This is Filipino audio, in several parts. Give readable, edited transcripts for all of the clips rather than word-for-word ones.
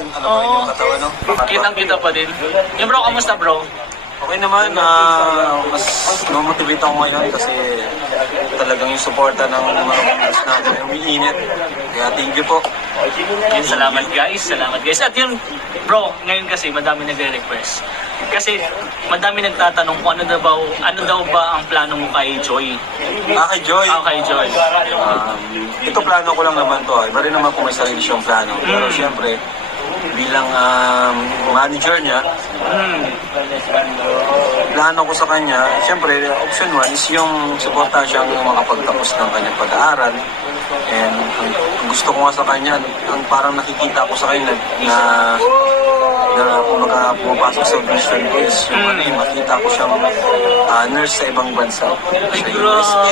natin, ano pa rin yung katawan, no? Kitang-kita pa din. Yung bro, kamusta bro? Okay naman, mas namotivate ako ngayon kasi talagang yung suporta ng mga fans natin ay umiinit. Kaya thank you po. Yun, salamat guys. At yun, bro, ngayon kasi madami nagre-request. Kasi madami nagtatanong kung ano daw ba ang plano mo kay Joy. Kay Joy. Kay Joy. Ito plano ko lang naman to. Iba rin naman kung may sarili siyang plano. Pero siyempre, bilang manager niya, plano ko sa kanya, siyempre, option 1 is yung suporta siyang makapagtapos ng kanyang pag-aaral. And ang gusto ko nga sa kanya, ang parang nakikita ko sa kanya na kumbaga pumapasok sa vision ko is yung makita ko siyang nurse sa ibang bansa. Sa USA,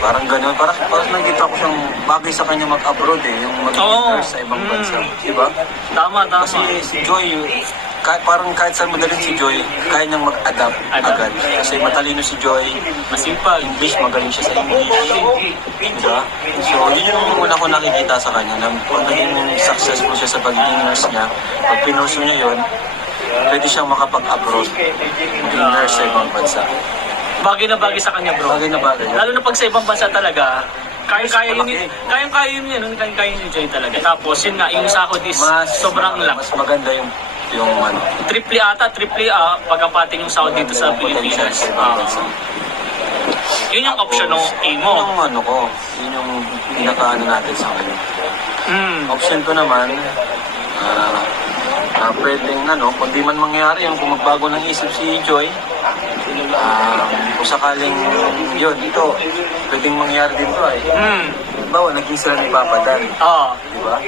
parang gano'n. Parang nakikita ko siyang bagay sa kanya mag-abroad yung magiging nurse sa ibang bansa. Diba? Tama. Kasi si Joy, kahit saan madalhin si Joy, kaya niyang mag-adapt agad. Kasi matalino si Joy, masipag, English, magaling siya sa English. Diba? So, yun yung una ko nakikita sa kanya, na pag naging successful siya sa pagiging nurse niya, pag pinurso niya yun, pwede siyang makapag-abroad, maging nurse sa ibang bansa. Bagay na bagay sa kanya bro. Bagay na bagay. Lalo na pag sa ibang bansa talaga, kaya yun ni Joy talaga. Tapos yun nga, yung sahod is sobrang lang. Mas maganda yung triple A pagkapating yung sahod dito sa Pilipinas. Yun yung option ng A mo. Yun yung pinaka-ano natin sa kanya. Option 2 naman, pwedeng kung di man mangyari yung kung magbago ng isip si Joy, kung sakaling yun, ito, pwedeng mangyari din to bawa, naging sila ni Papa Dan. Diba?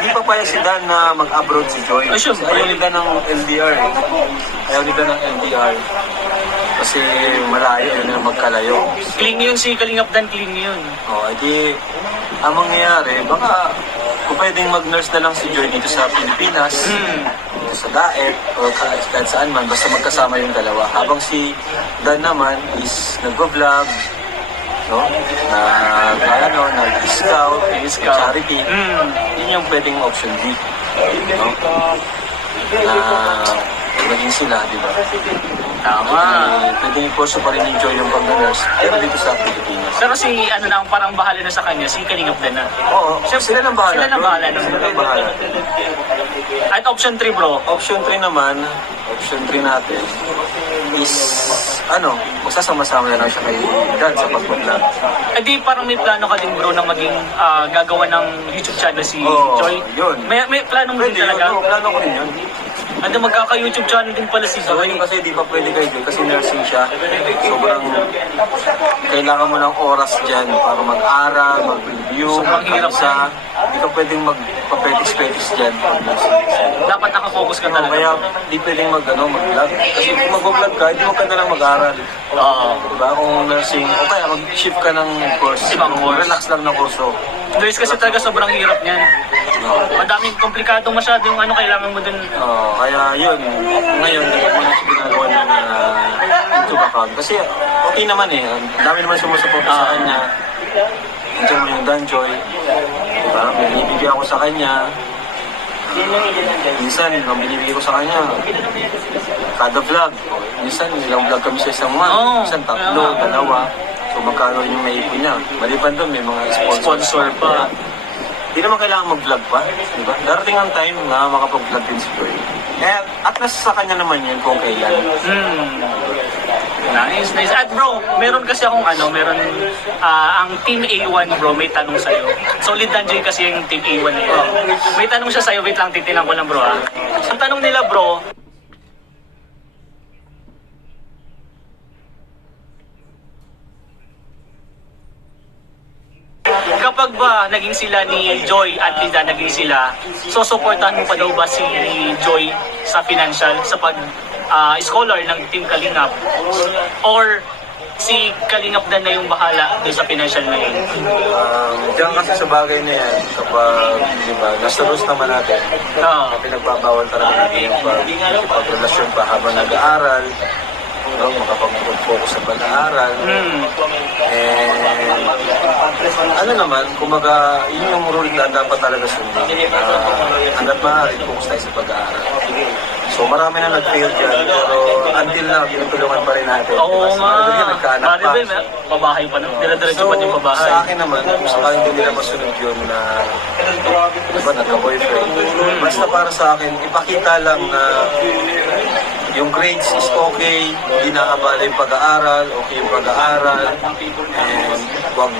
Hindi pa payag si Dan na mag-abroad si Joy. Ayaw nila ng LDR. Kasi malayo, magkalayo. Clean yun si Kalingap Dan, clean yun. Ang mangyayari, baka kung pwedeng mag-nurse na lang si Joy dito sa Pilipinas, dito sa Daet, o kahit saan man, basta magkasama yung dalawa. Habang si Dan naman is nag-vlog, nag-scout, charity. Yun yung pwedeng option B. Maging sila, di ba? Tama. Pwedeng i-pursue pa rin yung Joy yung pag-nurse, pero dito sa Pilipinas. Pero si parang bahala na sa kanya, si Kalingap Dan na. Oo, sila nang bahala. Sila nang bahala. At option 3 bro? Option 3 naman, natin is, magsasama-sama na lang siya kay Dan sa pag-vlog. Di parang may plano ka din bro na maging gagawa ng YouTube channel si Joy? Yun. May plano mo din talaga? Plano ko rin yun. Magkaka-YouTube channel din pala si Joy. Kasi di pa pwede kay Joy kasi nursing siya. Sobrang kailangan mo ng oras dyan para mag-aral, mag-review, mag-isa. Di ka pwedeng magpapetis-petis dyan. Dapat nakafocus ka talaga. Kaya di pwedeng mag-vlog. Kasi kung mag-vlog ka, hindi mo ka na lang mag-aral. Diba? Kung nursing, o kaya mag-shift ka ng course. Relax lang na kurso. Nurse kasi talaga sobrang hirap niyan. Madaming komplikado masyado yung kailangan mo dun. Kaya yun, ngayon, ginagawa niya na YouTube account. Kasi okay naman ang dami naman sumusuporta sa kanya. Nandiyan mo yung Dan Joy. Diba? Binibigay ako sa kanya. Minsan, ang binibigay ko sa kanya, kada vlog. Minsan, ilang vlog kami sa isang month. Minsan, 3, 2. So, magkano rin yung maipon niya. Maliban doon, may mga sponsor pa. Hindi naman kailangan mag-vlog pa, di ba? Darating ang time na makapag-vlog din si Joy. At nasa sa kanya naman yun kung kailan. Nice. At bro, meron kasi akong ang Team A1 bro, may tanong sa'yo. Solid Dan Joy kasi yung Team A1 na yun. May tanong siya sa'yo, wait lang, titinan ko lang bro Ang tanong nila bro, kapag ba naging sila ni Joy at Lida naging sila, so supportahan mo pa daw ba si Joy sa financial, sa scholar ng Team Kalingap? Or si Kalingap Dan na yung bahala doon sa financial na yun? Diyan kasi sa bagay na yan, kapag, di ba, nasa rules naman natin, pinagbabawal talaga natin yung pag-relasyon pa habang nag-aaral. no? Makapag-focus sa pag-aaral. And ano naman, kumbaga, yun yung rule na dapat talaga sundin. Hanggat maaari, focus tayo sa pag-aaral. So marami na nag-fail dyan, pero until now, tinutulungan pa rin natin. Oo nga. Nagkaanak pa. Pabahay pa na. Dire-diretso pa yung pabahay. Sa akin naman, kung sakaling hindi nila masunod yun na diba, nagka-boyfriend. Basta para sa akin, ipakita lang na yung grades is okay, hindi nakabala yung pag-aaral, okay yung pag-aaral, and wag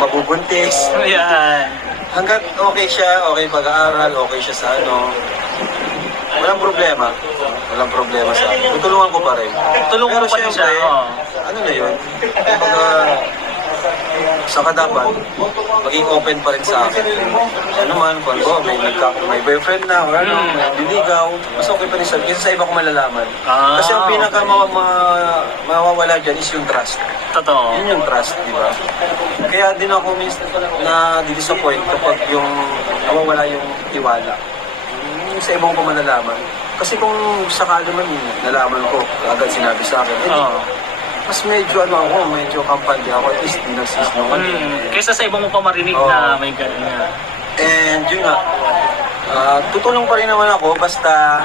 mabubuntis. Yan. Hanggat okay siya, okay pag-aaral, okay siya sa ano, walang problema. Walang problema sa akin. Tutulungan ko pa rin. Tulungan mo pa rin siya. Ano na yun? Kumbaga, saka dapat, maging open pa rin sa akin. Ano man, kung ano, may boyfriend na, or ano, diligaw, mas okay pa rin sa akin. Kasi sa iba ko malalaman. Kasi ang pinaka mawawala dyan is yung trust. Totoo. Yun yung trust, di ba? Kaya din ako na disappoint kapag yung nawawala yung tiwala. Sa ibang ko malalaman. Kasi kung sakali man nalaman ko, agad sinabi sa akin, mas medyo medyo kampante ako, at least di nagsisinungaling. Kaysa sa ibang mo pa marinig na may gano'n nga. And yun nga, tutulong pa rin naman ako, basta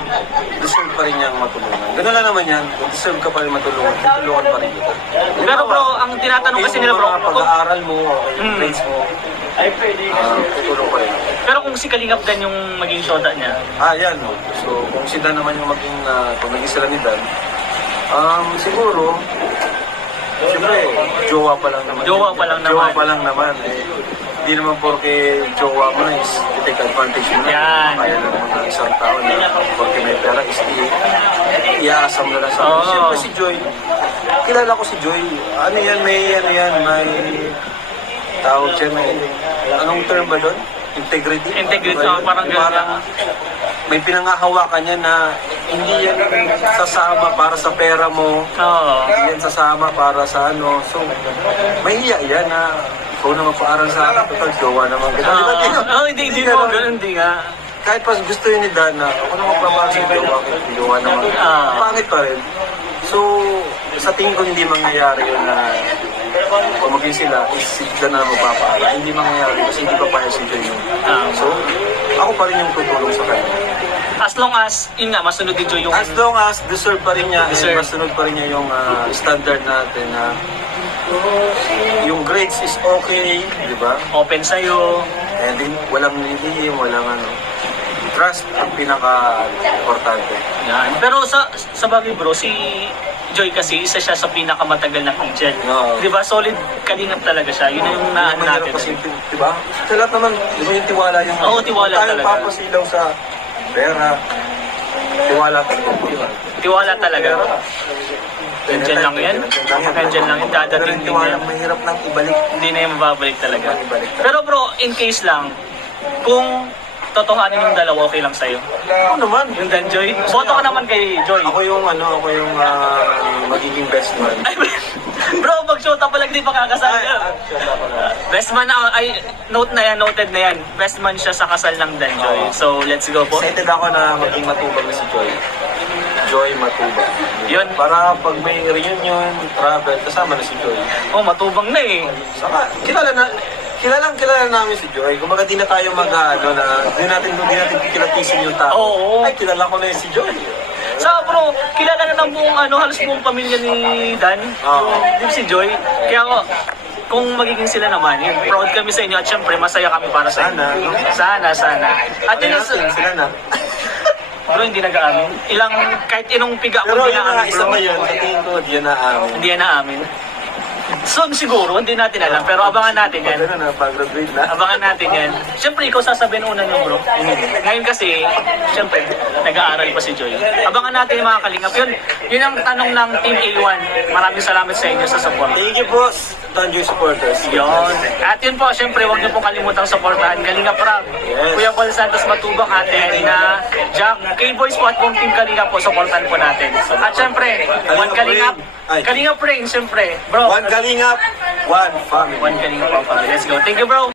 deserve pa rin niyang matulungan. Ganun lang naman yan, kung deserve ka pa rin matulungan, tutulungan pa rin kita. Pero bro, ang tinatanong kasi nila bro, yung pag-aaral mo, yung grades mo, tutulong pa rin. Pero kung si Kalingap Dan yung maging shota niya? Yan. So, kung si Dan naman yung maging, kung naging sila ni Dan, siguro, siyempre, jowa pa lang naman. Jowa pa lang naman. Jowa pa lang naman. Hindi naman porke jowa mo na is i-take advantage mo na. Yan. Kaya lang mga isang tao na porke may pera is i-aasam na lang sa akin. Siyempre si Joy, kilala ko si Joy. May tawag siya, anong term ba doon? Integrity? Integrity, parang may pinangahawakan niya na hindi yan sasama para sa pera mo. Hindi yan sasama para sa ano. So, mahiya yan na ikaw na magpaaral sa akin. Total, jowa naman kita. Hindi mo, ganun di nga. Kahit pas gusto yun ni Dan na ako na magpapaaral sa jowa naman. Pangit pa rin. So, sa tingin ko hindi mangyayari yun na kung maging sila, is sila na magpapaaral. Hindi mangyayari kasi hindi pa payag si Joy yun. So, ako pa rin yung tutulong sa kanya. As long as, yun nga, masunod din Joy yung... As long as deserve pa rin niya, masunod pa rin niya yung standard natin na yung grades is okay, di ba? Open sa'yo. And then, walang nilihim, walang ano. Trust ang pinaka-importante. Yan. Pero sa bagay bro, si Joy kasi isa siya sa pinakamatagal na angel. Di ba? Solid Kalingap talaga siya. Yun yung naan natin. Kasi, di ba? Sa lahat naman, di ba yung tiwala yung... Oo, tiwala talaga. Tayo papasilaw sa pera. Tiwala talaga. Tiwala talaga. Nandiyan lang yan. Nandiyan lang yan. Dadating din yan. Mahirap lang ibalik. Hindi na yung mababalik talaga. Pero bro, in case lang, kung totohanin yung dalawa, okay lang sa'yo? Oo naman. Yung Dan Joy? Boto ka naman kay Joy. Ako yung magiging best man. Bro, mag-shota pa lang, di pa kakasal. Best man, noted na yan. Best man siya sa kasal ng Dan Joy. So, let's go po. Excited ako na maging matubag na si Joy. Joy Matubang. Yun. Para pag may reunion, travel, kasama na si Joy. Matubang na eh. Saka, kilala namin si Joy. Kung baga di na tayo di natin kilatisin yung tao. Oo. Ay, kilala ko na yun si Joy. Bro, kilala na ng buong halos buong pamilya ni Dan. Yung si Joy. Kaya kung magiging sila naman, yun, proud kami sa inyo at syempre masaya kami para sa inyo. Sana. At yun sila na. Bro, hindi nag-aamin. Kahit inong piga ko, pero hindi na-aamin, isa ba yun? Sa tingin ko, di yan na-aamin. Hindi yan na-aamin. Soon siguro, hindi natin alam. Pero abangan natin yan. Pag-graduate na. Abangan natin yan. Siyempre, ikaw sasabihin una nyo, bro. Ngayon kasi, siyempre, nag-aaral pa si Joy. Abangan natin yung mga Kalingap. Yun ang tanong ng Team A1. Maraming salamat sa inyo sa support. Thank you, boss. Dan Joy supporters. Yun. At yun po, siyempre, huwag niyo pong kalimutang supportahan. Kalingap Rob. Yes. Kuya Paul Santos Matubang, Ate Elina, Jack, K-Boys po at buong Team Kalingap po, supportan po natin. At siyempre, One Kalingap. Kalingap Rain, siyempre. Bro. One Kalingap, one family. One Kalingap po. Let's go. Thank you, bro.